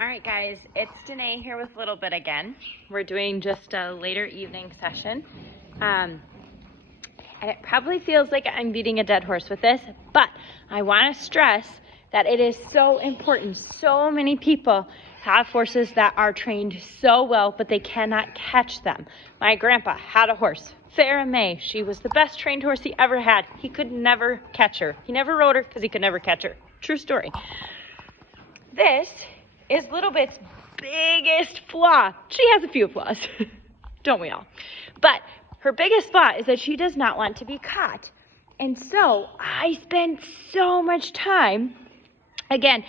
All right, guys, it's Danae here with Little Bit again. We're doing just a later evening session. And it probably feels like I'm beating a dead horse with this, but I want to stress that it is so important. So many people have horses that are trained so well, but they cannot catch them. My grandpa had a horse, Farrah May. She was the best trained horse he ever had. He could never catch her. He never rode her because he could never catch her. True story. This is Little Bit's biggest flaw. She has a few flaws, don't we all? But her biggest flaw is that she does not want to be caught. And so I spend so much time, again,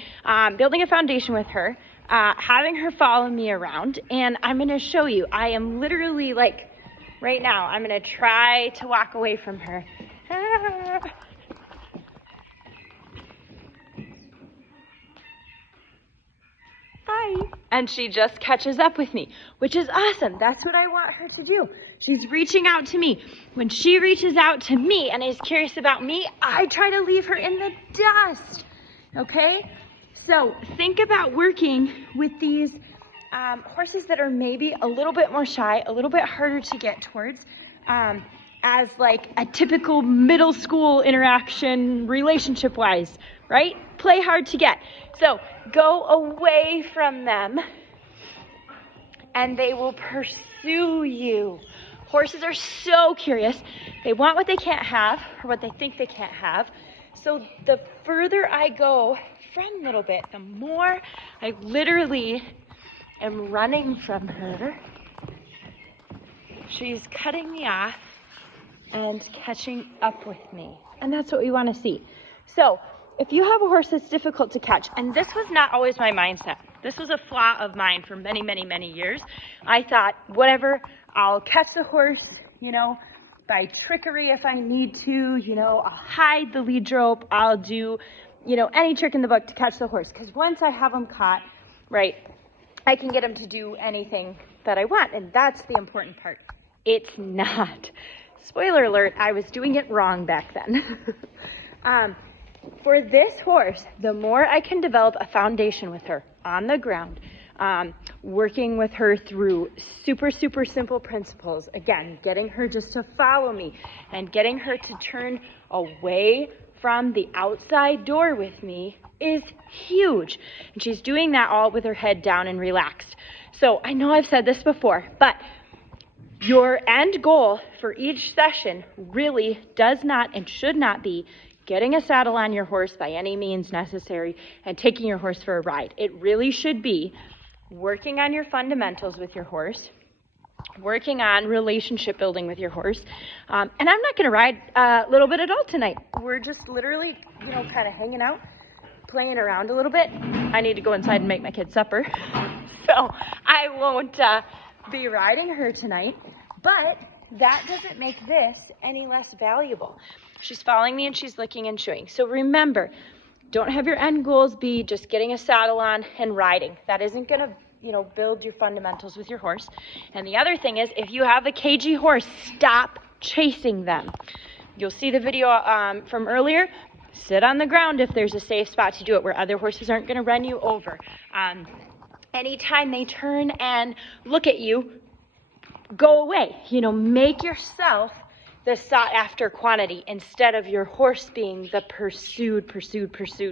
building a foundation with her, having her follow me around, and I'm going to show you. I am literally like, right now, I'm going to try to walk away from her. And she just catches up with me, which is awesome. That's what I want her to do. She's reaching out to me. When she reaches out to me and is curious about me, I try to leave her in the dust, okay? So think about working with these horses that are maybe a little bit more shy, a little bit harder to get towards, as like a typical middle school interaction relationship-wise, right? Play hard to get. So go away from them and they will pursue you. Horses are so curious. They want what they can't have or what they think they can't have. So the further I go from Little Bit, the more I literally am running from her. She's cutting me off and catching up with me. And that's what we want to see. So if you have a horse that's difficult to catch, and this was not always my mindset. This was a flaw of mine for many, many, many years. I thought, whatever, I'll catch the horse, by trickery if I need to, I'll hide the lead rope, I'll do, any trick in the book to catch the horse. Because once I have him caught, right, I can get him to do anything that I want. And that's the important part. It's not. Spoiler alert, I was doing it wrong back then. For this horse, the more I can develop a foundation with her on the ground, working with her through super, super simple principles, again, getting her just to follow me and getting her to turn away from the outside door with me is huge. And she's doing that all with her head down and relaxed. So I know I've said this before, but your end goal for each session really does not and should not be getting a saddle on your horse by any means necessary and taking your horse for a ride. It really should be working on your fundamentals with your horse, working on relationship building with your horse. And I'm not going to ride a Little Bit at all tonight. We're just literally, kind of hanging out, playing around a little bit. I need to go inside and make my kids supper. So I won't be riding her tonight, but that doesn't make this any less valuable. She's following me and she's licking and chewing. So remember, don't have your end goals be just getting a saddle on and riding. That isn't going to, build your fundamentals with your horse. And the other thing is, if you have a cagey horse, stop chasing them. You'll see the video from earlier. Sit on the ground if there's a safe spot to do it where other horses aren't going to run you over. Anytime they turn and look at you, go away. Make yourself the sought after quantity instead of your horse being the pursued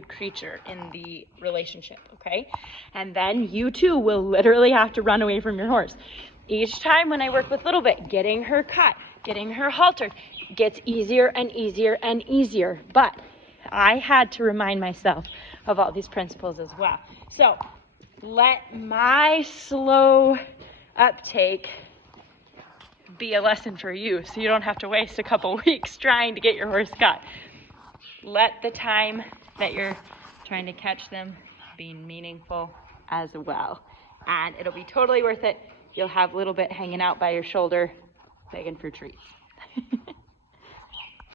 creature in the relationship, okay? And then you too will literally have to run away from your horse. Each time when I work with Little Bit, getting her cut, getting her haltered, gets easier and easier and easier. But I had to remind myself of all these principles as well. So let my slow uptake be a lesson for you so you don't have to waste a couple weeks trying to get your horse cut. Let the time that you're trying to catch them be meaningful as well. And it'll be totally worth it. You'll have Little Bit hanging out by your shoulder begging for treats.